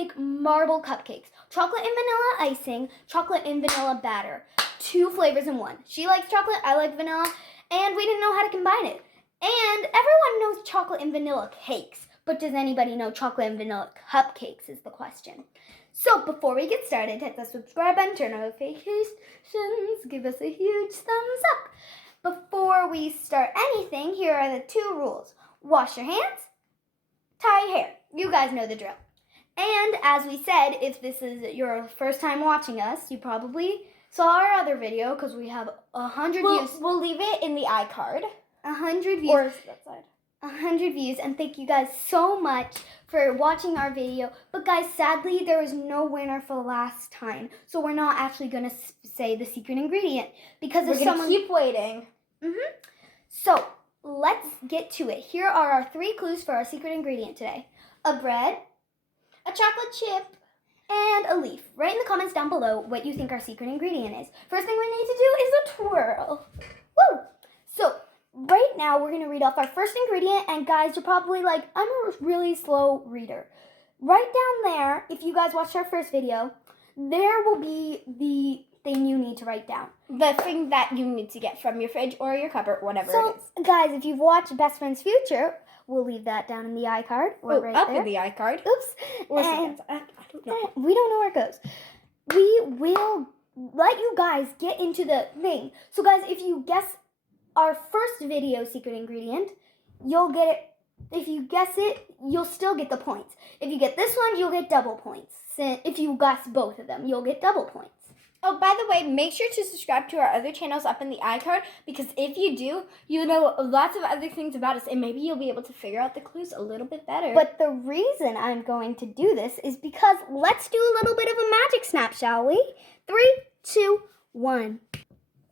make marble cupcakes. Chocolate and vanilla icing, chocolate and vanilla batter. 2 flavors in one. She likes chocolate, I like vanilla, and we didn't know how to combine it. And everyone knows chocolate and vanilla cakes, but does anybody know chocolate and vanilla cupcakes is the question. So before we get started, hit the subscribe button, turn on notifications, give us a huge thumbs up. Before we start anything, here are the 2 rules. Wash your hands, tie your hair. You guys know the drill. And as we said, if this is your first time watching us, you probably saw our other video because we have 100 views. We'll leave it in the iCard. 100 views. Or that side. 100 views, and thank you guys so much for watching our video. But guys, sadly, there was no winner for last time, so we're not actually going to say the secret ingredient because we're going to keep waiting. So let's get to it. Here are our 3 clues for our secret ingredient today: a bread, a chocolate chip, and a leaf. Write in the comments down below what you think our secret ingredient is. First thing we need to do is a twirl. Woo! So right now, we're going to read off our first ingredient, and guys, you're probably like, I'm a really slow reader. Right down there, if you guys watched our first video, there will be the thing you need to write down. The thing that you need to get from your fridge or your cupboard, whatever it is. So, guys, if you've watched Best Friends Future, we'll leave that down in the iCard. Or right up there. In the iCard. Oops. Or and I don't know. we don't know where it goes. We will let you guys get into the thing. So, guys, if you guess our first video secret ingredient, you'll get it. If you guess it, you'll still get the points. If you get this one, you'll get double points. If you guess both of them, you'll get double points. Oh, by the way, make sure to subscribe to our other channels up in the iCard, because if you do, you'll know lots of other things about us, and maybe you'll be able to figure out the clues a little bit better. But the reason I'm going to do this is because let's do a little bit of a magic snap, shall we? 3, 2, 1.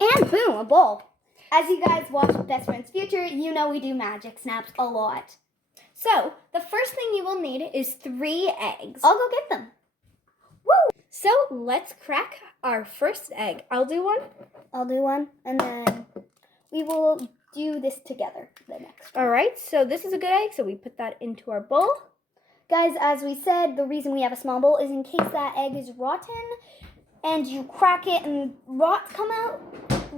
And boom, a bowl. As you guys watch Best Friends Future, you know we do magic snaps a lot. So, the first thing you will need is 3 eggs. I'll go get them. Woo! So, let's crack our first egg. I'll do one. I'll do one, and then we will do this together the next one. All right, so this is a good egg, so we put that into our bowl. Guys, as we said, the reason we have a small bowl is in case that egg is rotten and you crack it and rots come out,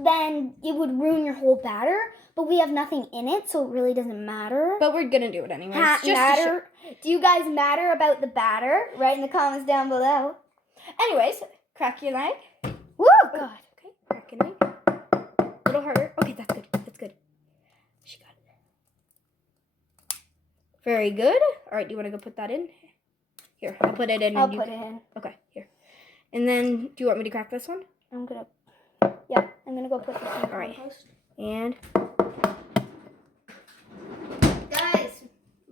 then it would ruin your whole batter. But we have nothing in it, so it really doesn't matter. But we're going to do it anyway. Do you guys matter about the batter? Write in the comments down below. Anyways, crack your egg. Woo! God. Okay, crack an egg. A little harder. Okay, that's good. That's good. She got it. Very good. All right, do you want to go put that in? Here, I'll put it in. I'll put it in. Okay, here. And then, do you want me to crack this one? I'm going to go put this in the compost. And guys,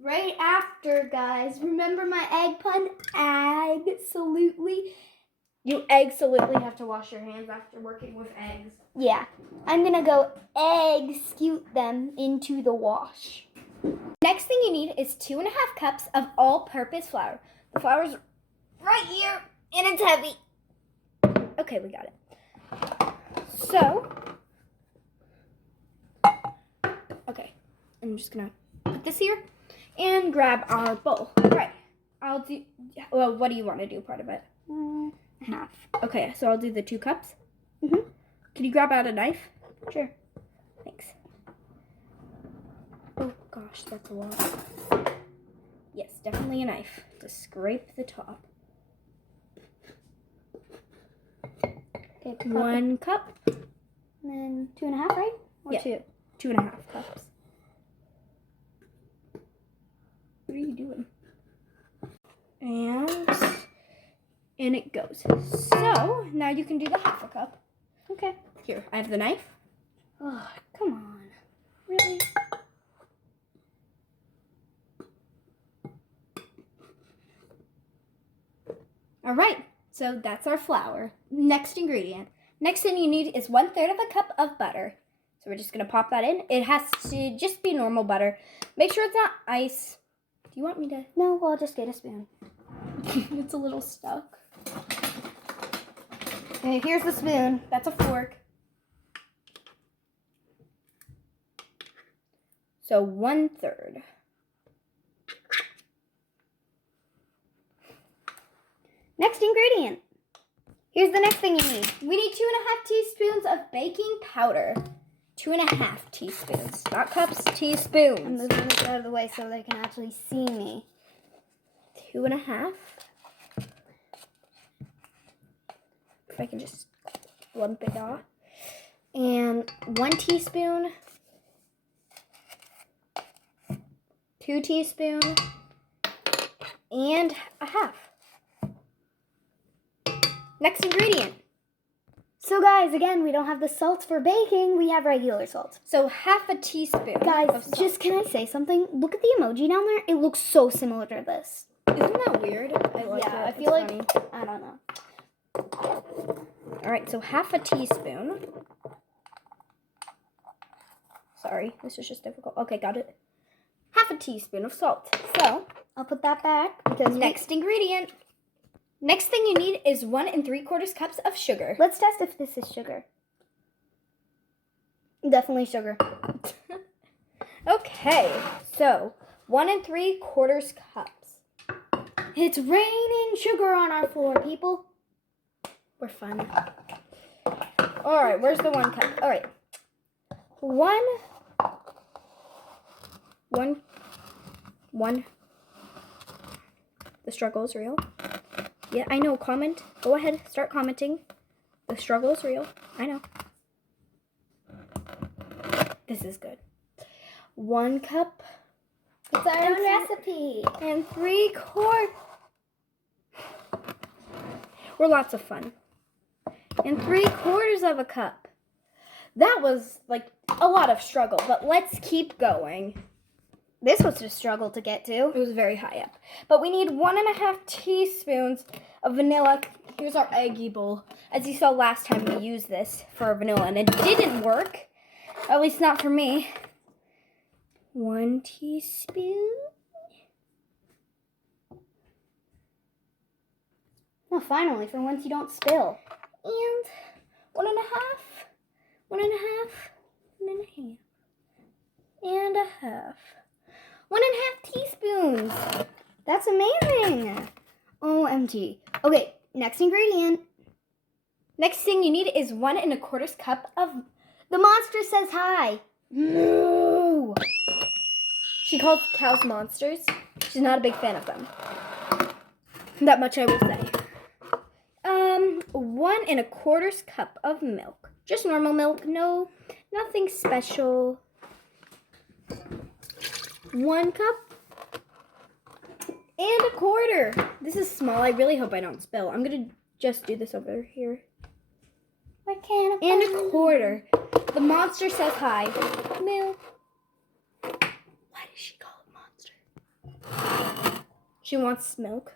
right after, guys, remember my egg pun? Absolutely. You absolutely have to wash your hands after working with eggs. Yeah. I'm going to go scoot them into the wash. Next thing you need is 2.5 cups of all-purpose flour. The flour's right here, and it's heavy. Okay, we got it. So, okay, I'm just gonna put this here and grab our bowl. All right, well, what do you want to do part of it? Half. Okay, so I'll do the 2 cups. Mm-hmm. Can you grab out a knife? Sure. Thanks. Oh gosh, that's a lot. Yes, definitely a knife to scrape the top. Okay, 1 cup. And then 2.5, right? Or yeah. 2? 2.5 cups. What are you doing? And it goes. So, now you can do the 1/2 cup. Okay. Here, I have the knife. Oh, come on. Really? All right, so that's our flour. Next ingredient. Next thing you need is 1/3 of a cup of butter. So we're just gonna pop that in. It has to just be normal butter. Make sure it's not ice. Do you want me to? No, I'll just get a spoon. It's a little stuck. Okay, here's the spoon. That's a fork. So 1/3. Next ingredient. Here's the next thing you need. We need 2.5 teaspoons of baking powder. 2.5 teaspoons. Not cups, I'm teaspoons. moving this out of the way so they can actually see me. 2.5. If I can just lump it off. And 1 teaspoon. 2 teaspoons. And a half. Next ingredient. So guys, again, we don't have the salt for baking. We have regular salt. So half a teaspoon. Guys, of salt. just can I say something? Look at the emoji down there. It looks so similar to this. Isn't that weird? I like Yeah, it. I feel It's like, funny. I don't know. All right, so half a teaspoon. Sorry, this is just difficult. Okay, got it. Half a teaspoon of salt. So, I'll put that back because Next ingredient. Next thing you need is 1 3/4 cups of sugar. let's test if this is sugar. Definitely sugar. Okay, so 1 3/4 cups. It's raining sugar on our floor, people. We're fun. All right, where's the 1 cup? All right, one. The struggle is real. Yeah, I know. Comment. Go ahead. Start commenting. The struggle is real. I know. This is good. 1 cup It's our own recipe. and 3/4. We're lots of fun. And 3/4 of a cup. That was like a lot of struggle, but let's keep going. This was a struggle to get to. It was very high up. But we need 1.5 teaspoons of vanilla. Here's our eggy bowl. As you saw last time, we used this for vanilla, and it didn't work. At least not for me. 1 teaspoon. Oh, finally, for once you don't spill. And 1.5. 1.5. 1.5. And a half. 1.5 teaspoons. That's amazing. OMG. Okay, next ingredient. Next thing you need is 1 1/4 cup of. The monster says hi. Moo. She calls cows monsters. She's not a big fan of them. That much I will say. 1 1/4 cup of milk. Just normal milk. No, nothing special. 1 cup. And a 1/4. This is small. I really hope I don't spill. I'm going to just do this over here. Why can't I And find a 1/4. The monster says hi. Milk. Why does she call it monster? She wants milk.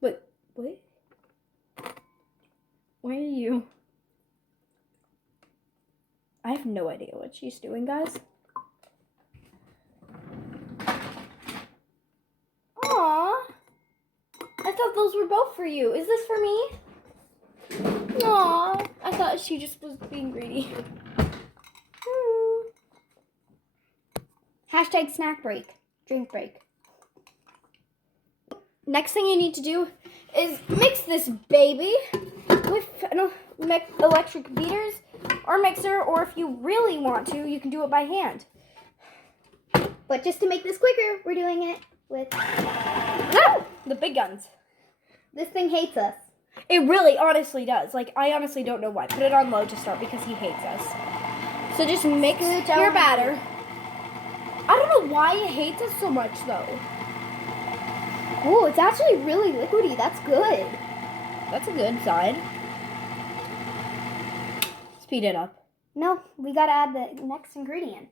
Wait, what? Why are you? I have no idea what she's doing, guys. Aw. I thought those were both for you. Is this for me? Aw. I thought she just was being greedy. Hashtag snack break. Drink break. Next thing you need to do is mix this baby with electric beaters or mixer, or if you really want to, you can do it by hand. But just to make this quicker, we're doing it with... No! The big guns. This thing hates us. It really honestly does. Like, I honestly don't know why. Put it on low to start because he hates us. So just mix your batter. I don't know why it hates us so much, though. Oh, it's actually really liquidy. That's good. That's a good side. Speed it up. No, we gotta add the next ingredient.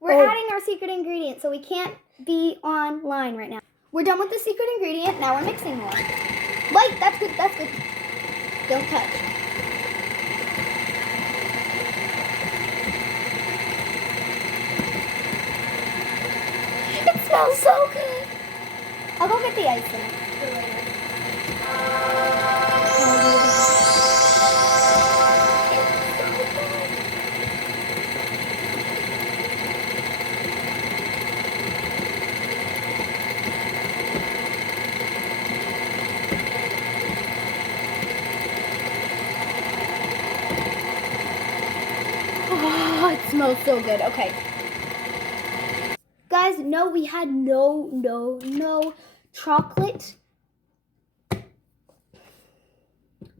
We're adding our secret ingredient, so we can't be online right now. We're done with the secret ingredient. Now we're mixing more. Wait, that's good. That's good. Don't touch. It smells so good. I'll go get the icing for later. smells so good. Okay. Guys, no, we had no chocolate.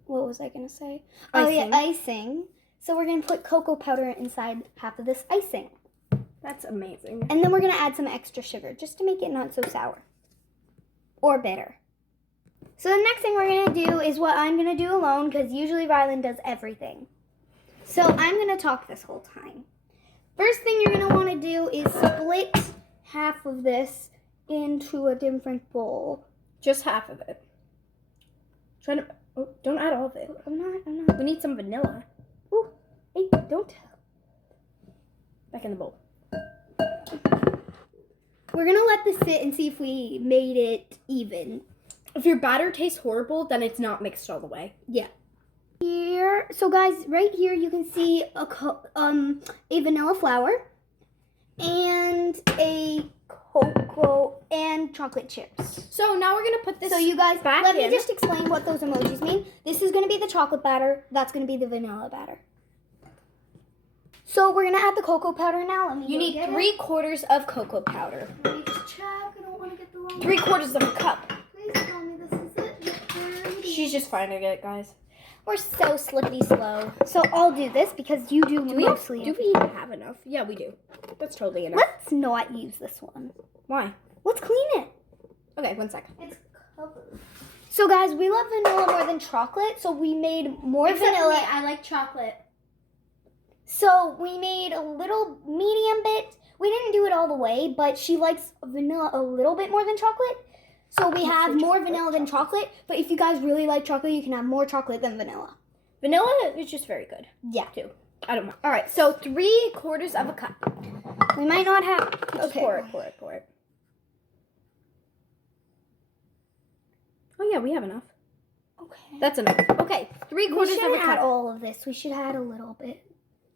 What was I going to say? Oh, yeah, icing. So we're going to put cocoa powder inside half of this icing. That's amazing. And then we're going to add some extra sugar just to make it not so sour or bitter. So the next thing we're going to do is what I'm going to do alone because usually Rylan does everything. So I'm going to talk this whole time. First thing you're going to want to do is split half of this into a different bowl. Just half of it. Don't add all of it. I'm not. We need some vanilla. Ooh, hey, don't tell. Back in the bowl. We're going to let this sit and see if we made it even. If your batter tastes horrible, then it's not mixed all the way. Yeah. Here, so guys, right here you can see a vanilla flour and a cocoa and chocolate chips. So now we're gonna put this. So you guys, back let in. me just explain what those emojis mean. This is gonna be the chocolate batter. That's gonna be the vanilla batter. So we're gonna add the cocoa powder now. You need 3/4 of cocoa powder. Let me just check. I don't want to get the wrong. 3/4 of a cup. Please tell me this is it. She's just finding it, guys. We're so slippity slow. So I'll do this because you do mostly. Do we even have enough? Yeah, we do. That's totally enough. Let's not use this one. Why? Let's clean it. Okay, 1 second. It's covered. So guys, we love vanilla more than chocolate, so we made more vanilla. I like chocolate. So we made a little medium bit. We didn't do it all the way, but she likes vanilla a little bit more than chocolate. So we have more vanilla than chocolate, but if you guys really like chocolate, you can have more chocolate than vanilla. Vanilla is just very good. Yeah. Too. I don't know. All right, so 3/4 of a cup. We might not have. Okay. Pour it. Oh yeah, we have enough. Okay. That's enough. Okay, 3/4 We of a shouldn't add cup. all of this. We should add a little bit.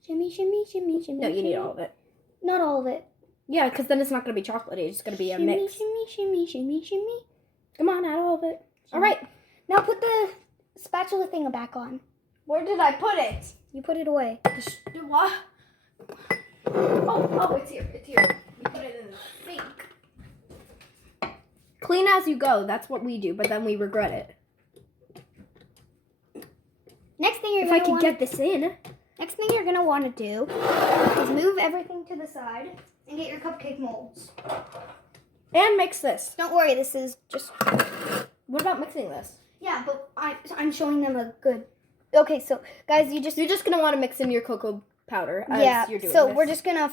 Shimmy, shimmy, shimmy, shimmy. No, you need shimmy. all of it. Not all of it. Yeah, because then it's not going to be chocolatey. It's going to be a mix. Shimmy, shimmy, shimmy, shimmy. Come on, add all of it. All right. Now put the spatula thing back on. Where did I put it? You put it away. What? Oh, it's here. It's here. You put it in the sink. Clean as you go. That's what we do, but then we regret it. Next thing you're If gonna I could want get this in. Next thing you're gonna want to do is move everything to the side and get your cupcake molds. And mix this. Don't worry, this is just. What about mixing this? Yeah, but I'm showing them a good. Okay, so guys, You're just going to want to mix in your cocoa powder as you're doing so this. we're just gonna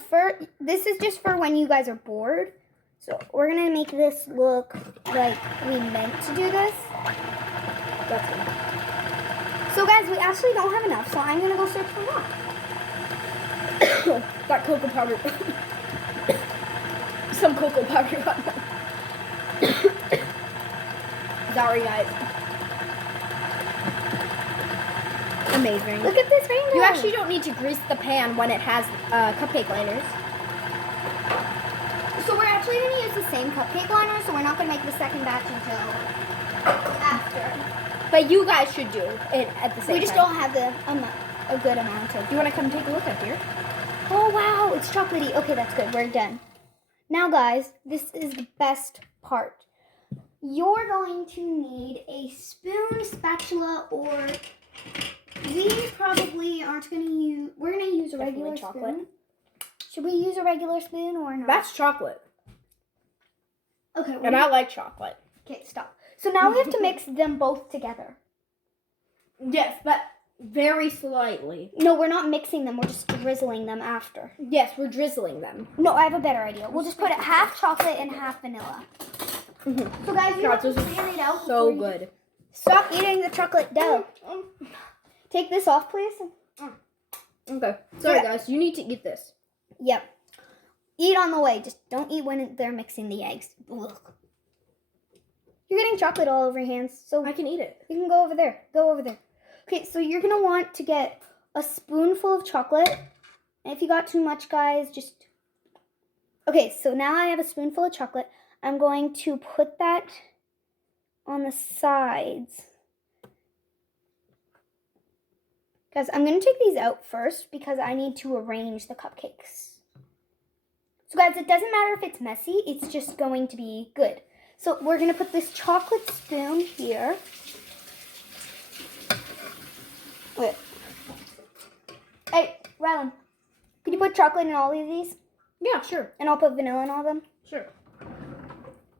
this is just for when you guys are bored. So we're gonna make this look like we meant to do this. That's good. So guys, we actually don't have enough, so I'm gonna go search for more. That cocoa powder. Some cocoa powder. Sorry, guys. Amazing. Look at this rainbow. You actually don't need to grease the pan when it has cupcake liners. So we're actually going to use the same cupcake liner, so we're not going to make the second batch until after. But you guys should do it at the same time. We just don't have a good amount of. Do you want to come take a look at here? Oh wow, it's chocolatey. Okay, that's good. We're done. Now guys, this is the best part. You're going to need a spoon, spatula, or we probably aren't going to use. We're going to use a regular spoon. Should we use a regular spoon or not? That's chocolate. Okay. And I like chocolate. Okay, stop. So now we have to mix them both together. Yes, but very slightly. No, we're not mixing them. We're just drizzling them after. Yes, we're drizzling them. No, I have a better idea. We'll just put it half chocolate and half vanilla. Mm-hmm. So guys, you have to fan it out. So good. Stop eating the chocolate dough. Take this off, please. Okay. Sorry, guys. You need to eat this. Yep. Eat on the way. Just don't eat when they're mixing the eggs. Ugh. You're getting chocolate all over your hands, so I can eat it. you can go over there. Go over there. Okay, so you're going to want to get a spoonful of chocolate. And if you got too much, guys, just... Okay, so now I have a spoonful of chocolate. I'm going to put that on the sides. Guys, I'm going to take these out first because I need to arrange the cupcakes. So guys, it doesn't matter if it's messy. It's just going to be good. So we're going to put this chocolate spoon here. Wait. Hey, Rylan, could you put chocolate in all of these? Yeah, sure. And I'll put vanilla in all of them? Sure.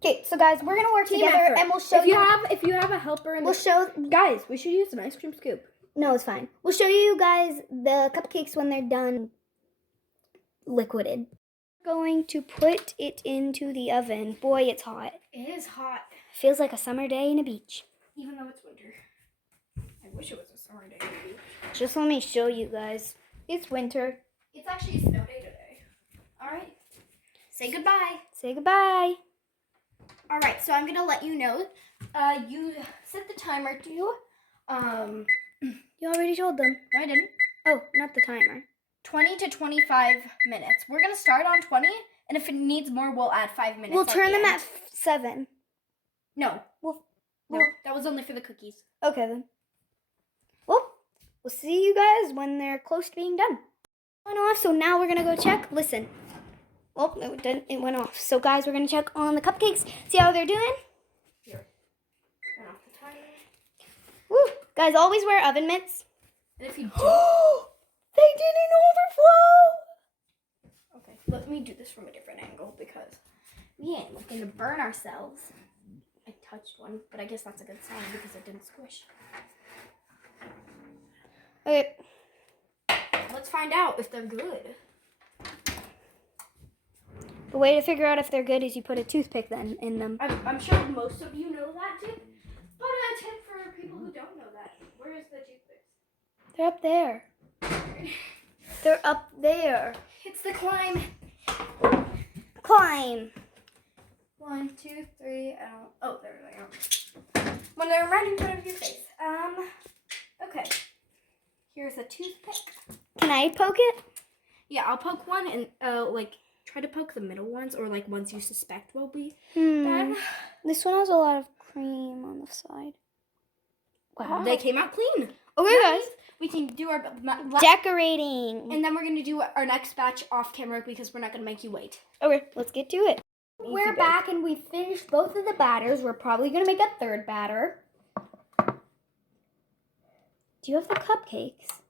Okay, so guys, we're going to work Team together effort. and we'll show you. If you have a helper in We'll show. Guys, we should use an ice cream scoop. No, it's fine. We'll show you guys the cupcakes when they're done liquided. Going to put it into the oven. Boy, it's hot. It is hot. Feels like a summer day in a beach. Even though it's winter. I wish it was a summer day. Maybe. Just let me show you guys. It's winter. It's actually a snow day today. All right. Say goodbye. Say goodbye. All right, so I'm going to let you know. You set the timer to... You already told them. No, I didn't. Oh, not the timer. 20 to 25 minutes. We're going to start on 20, and if it needs more, we'll add 5 minutes. We'll turn them end. at 7. No. Well, No, that was only for the cookies. okay then. Well, we'll see you guys when they're close to being done. Went off, so now we're gonna go check. Listen. Well, it went off. So guys, we're gonna check on the cupcakes, see how they're doing. Here. Turn off the timer. Woo! Guys, always wear oven mitts. And if you don't... They didn't overflow! Okay, let me do this from a different angle because we ain't looking to burn ourselves. I touched one, but I guess that's a good sign because it didn't squish. Okay. Let's find out if they're good. The way to figure out if they're good is you put a toothpick then in them. I'm sure most of you know that tip, but a tip for people who don't know that. Where is the toothpick? They're up there. They're up there. It's the climb. Climb. 1, 2, 3. Oh, there they are. When they're right in front of your face. Okay. Here's a toothpick. Can I poke it? Yeah, I'll poke one and try to poke the middle ones or ones you suspect will be bad. This one has a lot of cream on the side. Wow. They came out clean. Okay, guys. We can do our Decorating. and then we're gonna do our next batch off camera because we're not gonna make you wait. Okay, let's get to it. Easy We're bake. back and we finished both of the batters. We're probably going to make a third batter. Do you have the cupcakes?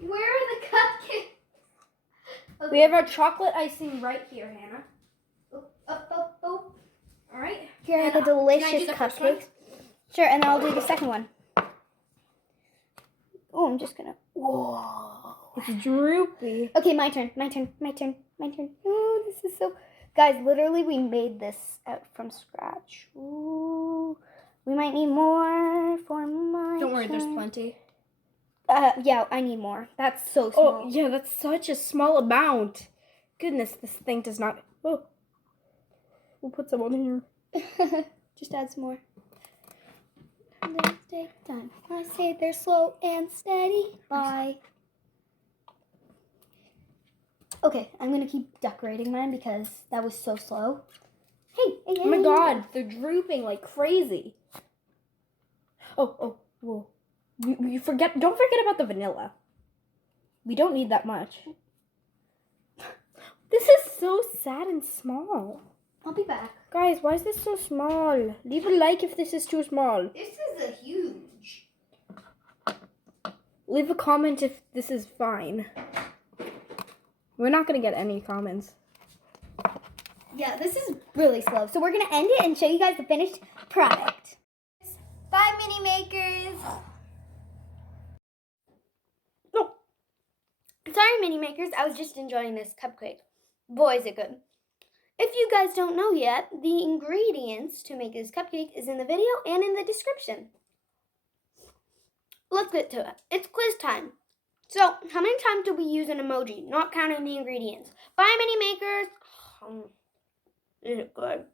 Where are the cupcakes? Okay. We have our chocolate icing right here, Hannah. Oh. All right. Here are And, the can I delicious do the first one? cupcakes. Sure, and then I'll do the second one. Oh, I'm just going to... Whoa. It's droopy. Okay, my turn. Oh, this is so... Guys, literally, we made this out from scratch. Ooh. We might need more for my Don't worry, there's turn. plenty. Yeah, I need more. That's so small. Oh, yeah, that's such a small amount. Goodness, this thing does not... Oh. We'll put some on here. Just add some more. They take time. I say they're slow and steady. Bye. Okay, I'm going to keep decorating mine because that was so slow. Hey. Oh my god, they're drooping like crazy. Oh, whoa. Don't forget about the vanilla. We don't need that much. This is so sad and small. I'll be back. Guys, why is this so small? Leave a like if this is too small. This is a huge. Leave a comment if this is fine. We're not going to get any comments. Yeah, this is really slow. So we're going to end it and show you guys the finished product. Bye, mini makers. No. Sorry, mini makers. I was just enjoying this cupcake. Boy, is it good. If you guys don't know yet, the ingredients to make this cupcake is in the video and in the description. Let's get to it. It's quiz time. So, how many times do we use an emoji, not counting the ingredients? Bye, mini makers. Is it good?